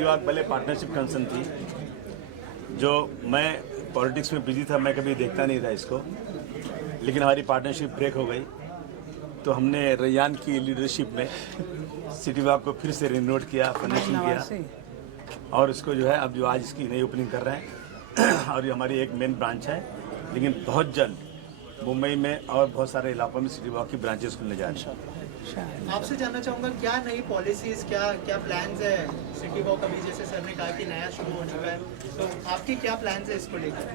City walk पहले partnership concern थी, जो मैं पॉलिटिक्स में बिजी था, मैं कभी देखता नहीं था इसको, लेकिन हमारी पार्टनरशिप ब्रेक हो गई तो हमने रैयान की लीडरशिप में सिटी वॉक को फिर से रिनोवेट किया, फर्निशिंग किया और इसको जो है अब जो आज इसकी नई ओपनिंग कर रहे हैं और ये हमारी एक मेन ब्रांच है, लेकिन बहुत जल्द मुंबई में और बहुत सारे इलाकों में सिटी वॉक की ब्रांचेस खुलने जा रही हैं। आपसे जानना चाहूँगा क्या नई पॉलिसीज क्या प्लान्स है सिटी वॉक, अभी जैसे सर ने कहा कि नया शुरू हो चुका है, तो आपके क्या प्लान्स है इसको लेकर?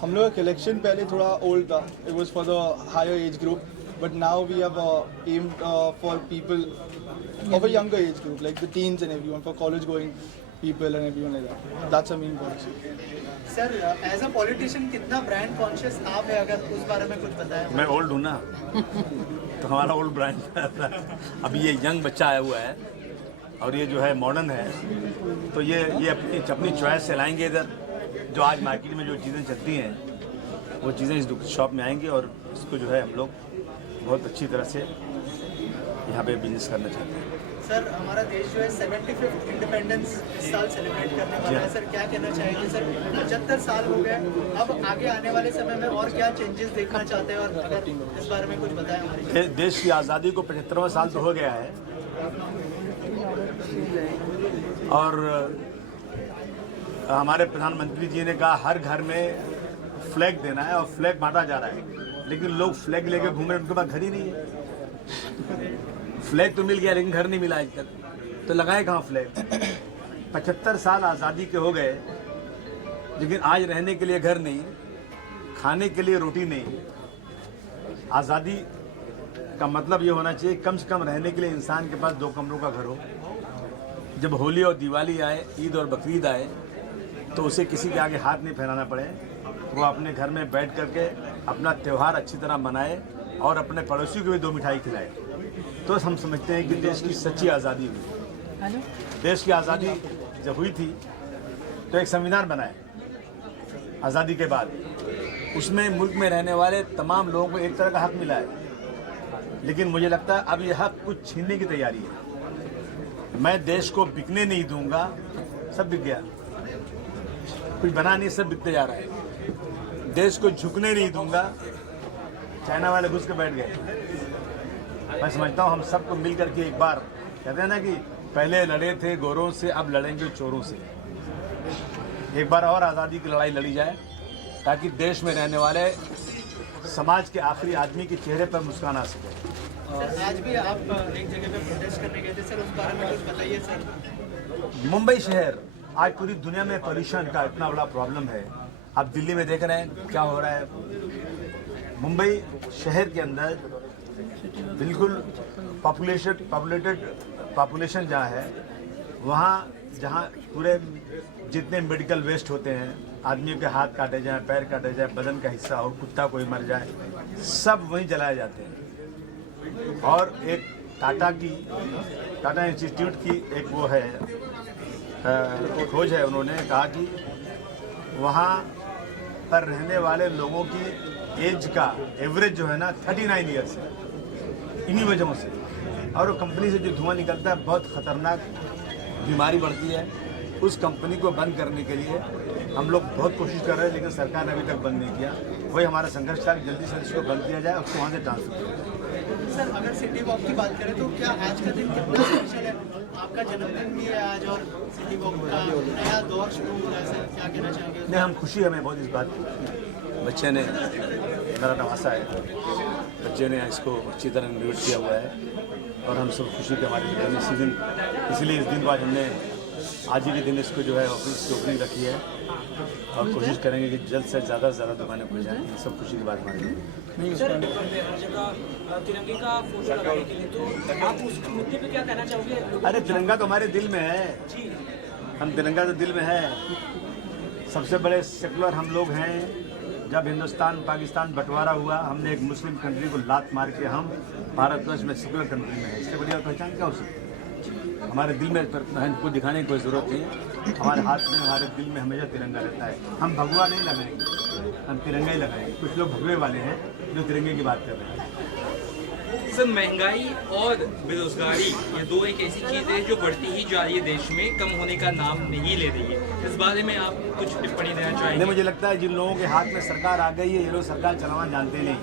हम लोग का कलेक्शन पहले थोड़ा ओल्ड था, it was for the higher age group, but now we have aimed for people of a younger age group like the teens and everyone, for college going people and everyone like that. That's a main policy. Sir as a politician कितना brand conscious आप है, अगर उस बारे में कुछ बताएं? मैं ओल्ड हूँ ना तो हमारा ओल्ड ब्रांड अभी ये यंग बच्चा आया हुआ है और ये जो है मॉडर्न है, तो ये अपनी चॉइस से लाएंगे इधर। जो आज मार्केट में जो चीज़ें चलती हैं वो चीज़ें इस शॉप में आएंगी और इसको जो है हम लोग बहुत अच्छी तरह से यहाँ पे बिजनेस करना चाहते हैं। सर हमारा देश जो है 75th इंडिपेंडेंस इस साल सेलिब्रेट करने वाला है, सर क्या कहना चाहेंगे? सर 75 साल हो गए, अब आगे आने वाले समय में और क्या चेंजेस देखना चाहते हैं, और अगर इस बारे में कुछ बताएं हमारे। देश की आज़ादी को 75वां साल तो हो गया है और हमारे प्रधानमंत्री जी ने कहा हर घर में फ्लैग देना है और फ्लैग बांटा जा रहा है, लेकिन लोग फ्लैग लेके घूम रहे हैं, उनके पास घर ही नहीं है। फ्लैग तो मिल गया लेकिन घर नहीं मिला आज तक, तो लगाए कहाँ फ्लैग? 75 साल आज़ादी के हो गए लेकिन आज रहने के लिए घर नहीं, खाने के लिए रोटी नहीं। आज़ादी का मतलब ये होना चाहिए कम से कम रहने के लिए इंसान के पास 2 कमरों का घर हो। जब होली और दिवाली आए, ईद और बकरीद आए, तो उसे किसी के आगे हाथ नहीं फैलाना पड़े, वो अपने घर में बैठ करके अपना त्यौहार अच्छी तरह मनाए और अपने पड़ोसियों को भी 2 मिठाई खिलाए। तो हम समझते हैं कि देश की सच्ची आज़ादी हुई। देश की आज़ादी जब हुई थी तो एक संविधान बनाए आज़ादी के बाद, उसमें मुल्क में रहने वाले तमाम लोगों को एक तरह का हक मिला है, लेकिन मुझे लगता है अब यह हक कुछ छीनने की तैयारी है। मैं देश को बिकने नहीं दूंगा, सब बिक गया, कुछ बना नहीं, सब बिकते जा रहा है। देश को झुकने नहीं दूंगा, चाइना वाले घुस के बैठ गए। मैं समझता हूँ हम सबको मिल करके एक बार, कहते हैं ना कि पहले लड़े थे गोरों से, अब लड़ेंगे चोरों से, एक बार और आज़ादी की लड़ाई लड़ी जाए ताकि देश में रहने वाले समाज के आखिरी आदमी के चेहरे पर मुस्कान आ सके। सर आज भी आप एक जगह पे प्रोटेस्ट करने गए थे, सर उस बारे में कुछ बताइए। सर मुंबई शहर आज पूरी दुनिया में पोल्यूशन का इतना बड़ा प्रॉब्लम है। आप दिल्ली में देख रहे हैं क्या हो रहा है। मुंबई शहर के अंदर बिल्कुल पॉपुलेशन जहाँ है, वहाँ जहाँ पूरे जितने मेडिकल वेस्ट होते हैं, आदमियों के हाथ काटे जाए, पैर काटे जाए, बदन का हिस्सा हो, कुत्ता कोई मर जाए, सब वहीं जलाए जाते हैं। और एक टाटा इंस्टीट्यूट की एक वो है खोज है, उन्होंने कहा कि वहाँ पर रहने वाले लोगों की एज का एवरेज जो है ना 39 ईयर्स है, इन्हीं वजहों से। और वो कंपनी से जो धुआं निकलता है बहुत ख़तरनाक बीमारी बढ़ती है। उस कंपनी को बंद करने के लिए हम लोग बहुत कोशिश कर रहे हैं, लेकिन सरकार ने अभी तक बंद नहीं किया। वही हमारा संघर्ष था कि जल्दी से इसको बंद किया जाए, उसको वहाँ से ट्रांसफर किया जाए। सर अगर सिटी वॉक की बात करें तो क्या आज का दिन कितना स्पेशल है? आपका जन्मदिन भी है आज और सिटी वॉक का नया दौर शुरू हो रहा है, सर क्या कहना चाहेंगे? नहीं, हम खुशी हमें बहुत इस बात की, बच्चे ने मेरा नवासा है, बच्चे ने इसको अच्छी तरह इन्वेस्ट किया हुआ है और हम सब खुशी के हमारे इसी दिन, इसलिए इस दिन बाद हमने आज ही के दिन इसको जो है ऑफिस की ओपनिंग रखी है और कोशिश करेंगे कि जल्द से ज़्यादा दुकानें खुल जाएँ। सब खुशी की बात मानेंगे। तिरंगे का फोटो लगाने के लिए, तो आप उस मुद्दे पे क्या कहना चाहोगे? अरे तिरंगा तो हमारे दिल में है, हम तिरंगा तो दिल में है। सबसे बड़े सेकुलर हम लोग हैं। जब हिंदुस्तान पाकिस्तान बंटवारा हुआ, हमने एक मुस्लिम कंट्री को लात मार के हम भारतवर्ष में सेकुलर कंट्री में है। इससे बढ़िया पहचान क्या हो सकती है? हमारे दिल में को दिखाने की कोई ज़रूरत नहीं। हमारे हाथ में, हमारे दिल में हमेशा तिरंगा रहता है। हम भगवा नहीं लगाएंगे, हम तिरंगा ही लगाएंगे। कुछ लोग भगवे वाले हैं जो तिरंगे की बात कर रहे हैं। सर महंगाई और बेरोजगारी ये दो एक ऐसी चीज़ है जो बढ़ती ही जा रही है देश में, कम होने का नाम नहीं ले रही है। इस बारे में आप कुछ टिप्पणी देना नहीं, चाहेंगे? मुझे लगता है जिन लोगों के हाथ में सरकार आ गई है ये लोग सरकार चलाना जानते नहीं।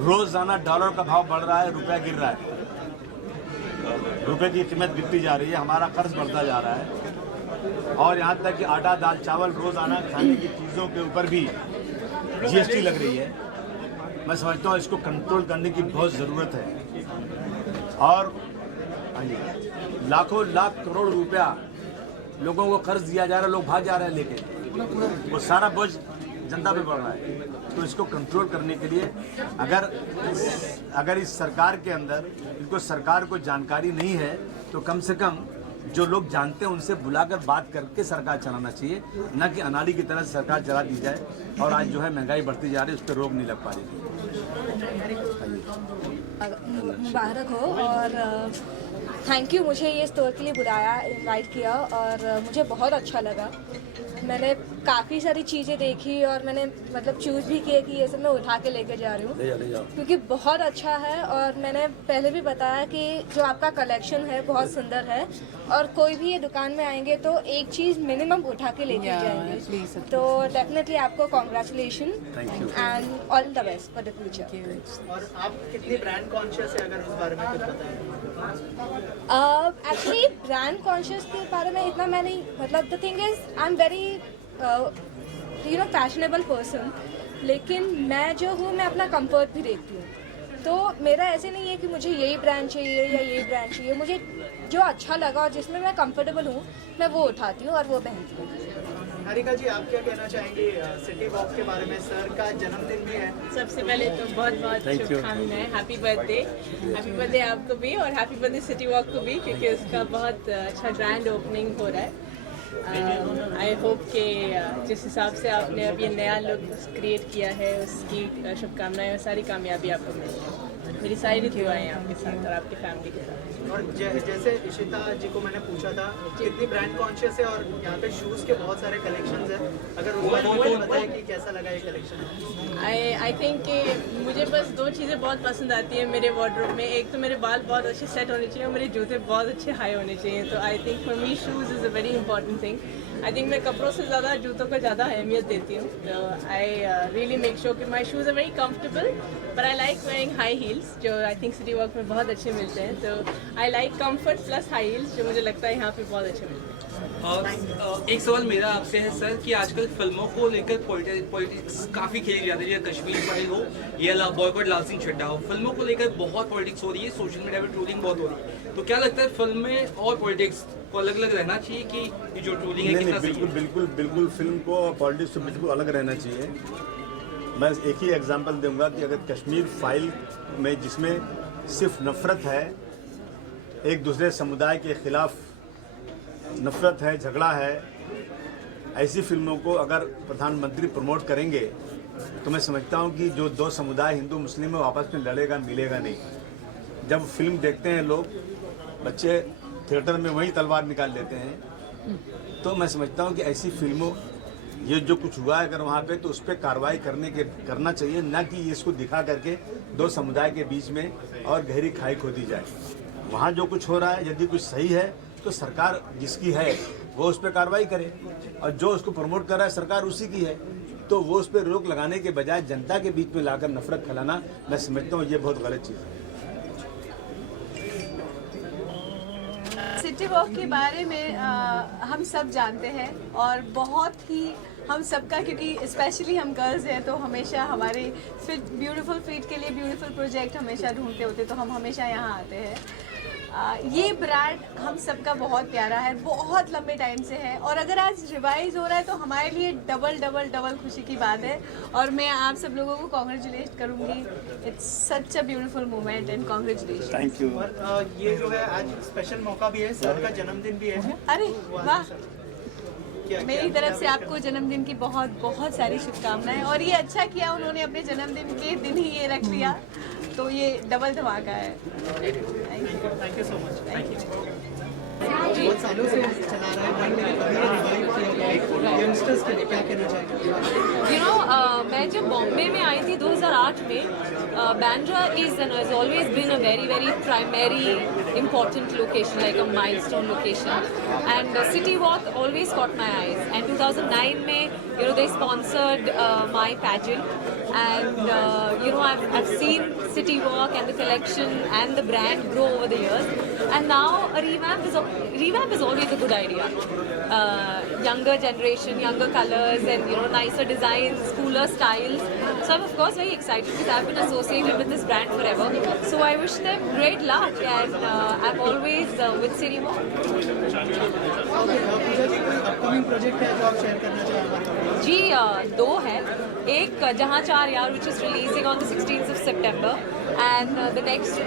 रोजाना डॉलर का भाव बढ़ रहा है, रुपया गिर रहा है, रुपए की कीमत गिरती जा रही है, हमारा कर्ज बढ़ता जा रहा है और यहाँ तक कि आटा दाल चावल रोजाना खाने की चीज़ों के ऊपर भी जीएसटी लग रही है। मैं समझता हूँ इसको कंट्रोल करने की बहुत ज़रूरत है और हाँ जी, लाखों लाख करोड़ रुपया लोगों को कर्ज दिया जा रहा है, लोग भाग जा रहे हैं लेके, वो सारा बोझ जनता पे पड़ रहा है। तो इसको कंट्रोल करने के लिए अगर इस सरकार के अंदर इनको सरकार को जानकारी नहीं है तो कम से कम जो लोग जानते हैं उनसे बुलाकर बात करके सरकार चलाना चाहिए, न कि अनाड़ी की तरह सरकार चला दी जाए। और आज जो है महंगाई बढ़ती जा रही है, उस पर रोक नहीं लग पा रही। मुबारक हो और थैंक यू मुझे ये स्टोर के लिए बुलाया, इनवाइट किया और मुझे बहुत अच्छा लगा। मैंने काफ़ी सारी चीज़ें देखी और मैंने मतलब चूज़ भी किए कि ये सब मैं उठा के लेके जा रही हूँ क्योंकि बहुत अच्छा है। और मैंने पहले भी बताया कि जो आपका कलेक्शन है बहुत सुंदर है और कोई भी ये दुकान में आएंगे तो एक चीज़ मिनिमम उठा के लेके जाएंगे। तो डेफिनेटली आपको congratulation and all the best for the future. और आप कितनी ब्रांड कॉन्शियस है, अगर उस बारे में कुछ बताएं? एक्चुअली ब्रांड कॉन्शियस के बारे में इतना मैं नहीं, मतलब the thing is I am very fashionable person, लेकिन मैं जो हूँ मैं अपना कंफर्ट भी देखती हूँ। तो मेरा ऐसे नहीं है कि मुझे यही ब्रांड चाहिए या यही ब्रांड चाहिए, मुझे जो अच्छा लगा और जिसमें मैं कंफर्टेबल हूँ मैं वो उठाती हूँ और वो पहनती हूँ। हारिका जी, आप क्या कहना चाहेंगे सिटी वॉक के बारे में? सर का जन्मदिन भी है। सबसे पहले तो बहुत बहुत शुभकामनाएं, हैप्पी बर्थडे आपको भी और हैप्पी बर्थडे सिटी वॉक को भी, क्योंकि उसका बहुत अच्छा ग्रैंड ओपनिंग हो रहा है। आई होप कि जिस हिसाब से आपने अब ये नया लुक क्रिएट किया है उसकी शुभकामनाएं और सारी कामयाबी आपको मिले। मेरी सारी दुआएं आपके साथ और आपकी फैमिली के साथ। और जैसे इशिता जी को मैंने पूछा था कितनी ब्रांड कॉन्शियस है और यहाँ पे शूज़ के बहुत सारे कलेक्शंस हैं, अगर उस बारे में बताएं कि कैसा लगा ये कलेक्शन? आई थिंक कि मुझे बस दो चीज़ें बहुत पसंद आती है मेरे वार्डरोब में। एक तो मेरे बाल बहुत अच्छे सेट होने चाहिए और मेरे जूते बहुत अच्छे हाई होने चाहिए। तो I think for me shoes is a very important thing. I think मैं कपड़ों से ज़्यादा जूतों को ज़्यादा अहमियत देती हूँ। तो आई रियली मेक श्योर कि my shoes are very comfortable, but I like wearing high heels जो आई थिंक सिटी वॉक में बहुत अच्छे मिलते हैं। तो I like comfort plus high heels जो मुझे लगता है यहाँ पे बहुत अच्छे मिलते हैं। और एक सवाल मेरा आपसे है सर कि आजकल फिल्मों को लेकर पॉलिटिक्स काफ़ी खेली जाती है, कश्मीर फाइल हो या बॉयकॉट लाल सिंह चड्ढा हो, फिल्मों को लेकर बहुत पॉलिटिक्स हो रही है, सोशल मीडिया पर ट्रोलिंग बहुत हो रही है। तो क्या लगता है फिल्म में और पॉलिटिक्स को अलग अलग रहना चाहिए कि ये जो ट्रोलिंग है कितना सही है? बिल्कुल फिल्म को और पॉलिटिक्स से बिल्कुल अलग रहना चाहिए। मैं एक ही एग्जांपल दूंगा कि अगर कश्मीर फाइल में जिसमें सिर्फ नफरत है, एक दूसरे समुदाय के खिलाफ नफरत है, झगड़ा है, ऐसी फिल्मों को अगर प्रधानमंत्री प्रमोट करेंगे तो मैं समझता हूं कि जो दो समुदाय हिंदू मुस्लिम है आपस में लड़ेगा मिलेगा नहीं। जब फिल्म देखते हैं लोग, बच्चे थिएटर में वही तलवार निकाल लेते हैं। तो मैं समझता हूं कि ऐसी फिल्मों, ये जो कुछ हुआ है अगर वहाँ पे, तो उस पर कार्रवाई करना चाहिए, न कि इसको दिखा करके दो समुदाय के बीच में और गहरी खाई खोदी जाए। वहाँ जो कुछ हो रहा है यदि कुछ सही है तो सरकार जिसकी है वो उस पर कार्रवाई करे, और जो उसको प्रमोट कर रहा है सरकार उसी की है, तो वो उस पर रोक लगाने के बजाय जनता के बीच में लाकर नफरत फैलाना, मैं समझता हूँ ये बहुत गलत चीज़ है। सिटी वॉक के बारे में हम सब जानते हैं और बहुत ही हम सबका, क्योंकि स्पेशली हम गर्ल्स हैं तो हमेशा हमारे ब्यूटीफुल फीट के लिए ब्यूटीफुल प्रोजेक्ट हमेशा ढूंढते होते, तो हम हमेशा यहाँ आते हैं। ये ब्रांड हम सबका बहुत प्यारा है, बहुत लंबे टाइम से है, और अगर आज रिवाइज हो रहा है तो हमारे लिए डबल डबल डबल खुशी की बात है। और मैं आप सब लोगों को कॉन्ग्रेचुलेट करूँगी। It's such a beautiful moment and congratulation. Thank you. और ये जो है आज स्पेशल मौका भी है, सर का जन्मदिन भी है। अरे वाह, मेरी तरफ से आपको जन्मदिन की बहुत बहुत सारी शुभकामनाएं। और ये अच्छा किया उन्होंने अपने जन्मदिन के दिन ही ये रख लिया, तो ये डबल धमाका है। Thank you so much. Thank you. बहुत सालों से चला रहा है ब्रांड, लेकिन अभी रिवाइव किया गया है। यंगस्टर्स के लिए क्या कहना चाहिए? मैं जब बॉम्बे में आई थी 2008 में Bandra is and has always been a very primary important location, like a milestone location, and City Walk always caught my eyes. And 2009 में they sponsored my pageant, and I've seen City Walk and the collection and the brand grow over the years, and now a revamp is always a good idea. Younger generation, younger colors, and nicer designs, cooler styles. So I'm of course very excited because I've been associated with this brand forever. So I wish them great luck, and I'm always with City Walk. पूजा जी कोई upcoming project है जो आप share करना चाहें हमारे साथ? जी 2 है. एक जहाँ 4 यार which is releasing on the 16th of September, and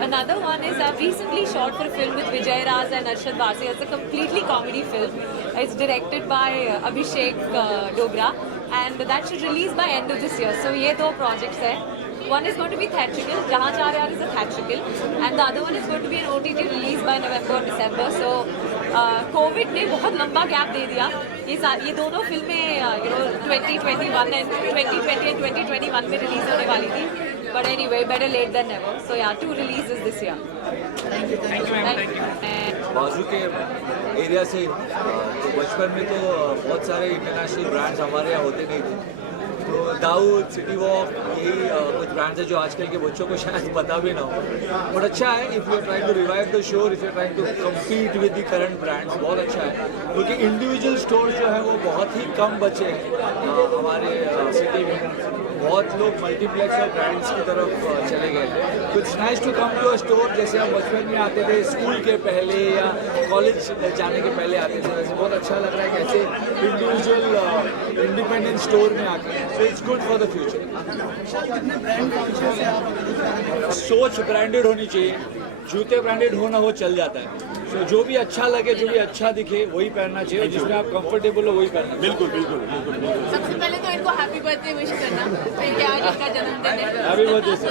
another one is I've recently shot for a film with Vijay Raz and Arshad Varsi. It's a completely comedy film. It's directed by Abhishek Dogra, and that should release by end of this year. So ये 2 projects है. One is going to be theatrical, जहाँ 4 यार is a theatrical, and the other one is going to be an OTT release by November or December. So Covid ने बहुत लंबा gap दे दिया. ये दोनों फिल्में 2021 and 2021 में रिलीज होने वाली थी. But anyway, better late than never. So yeah, 2 releases this year. Thank you, ma'am. Thank you. बाजू के एरिया से तो बचपन में तो बहुत सारे इंटरनेशनल ब्रांड्स हमारे यहाँ होते नहीं थे. तो दाऊद, सिटी वॉक, यही कुछ ब्रांड्स हैं जो आजकल के बच्चों को शायद पता भी ना हो. बट अच्छा है, if you are trying to revive the show, if you are trying to compete with the current brands, बहुत अच्छा है. क्योंकि इंडिविजुअल स्टोर जो है वो बहुत ही कम बचे हैं हमारे सिटी में. बहुत लोग मल्टीप्लेक्स और ब्रांड्स की तरफ चले गए. तो it's nice to come to a store जैसे हम बचपन में आते थे, स्कूल के पहले या कॉलेज जाने के पहले आते थे. वैसे बहुत अच्छा लग रहा है कैसे इंडिविजुअल इंडिपेंडेंट स्टोर में आके. So it's good for the future. कितने ब्रांड कॉन्शियस है आप? सोच ब्रांडेड होनी चाहिए. जूते ब्रांडेड होना वो चल जाता है. तो जो भी अच्छा लगे, जो भी अच्छा दिखे वही पहनना चाहिए. जिसमें आप कंफर्टेबल हो वही पहनना. बिल्कुल बिल्कुल बिल्कुल बिल्कुल. सबसे पहले तो इनको हैप्पी बर्थडे विश करना, फिर क्या इनका जन्मदिन है. Happy birthday.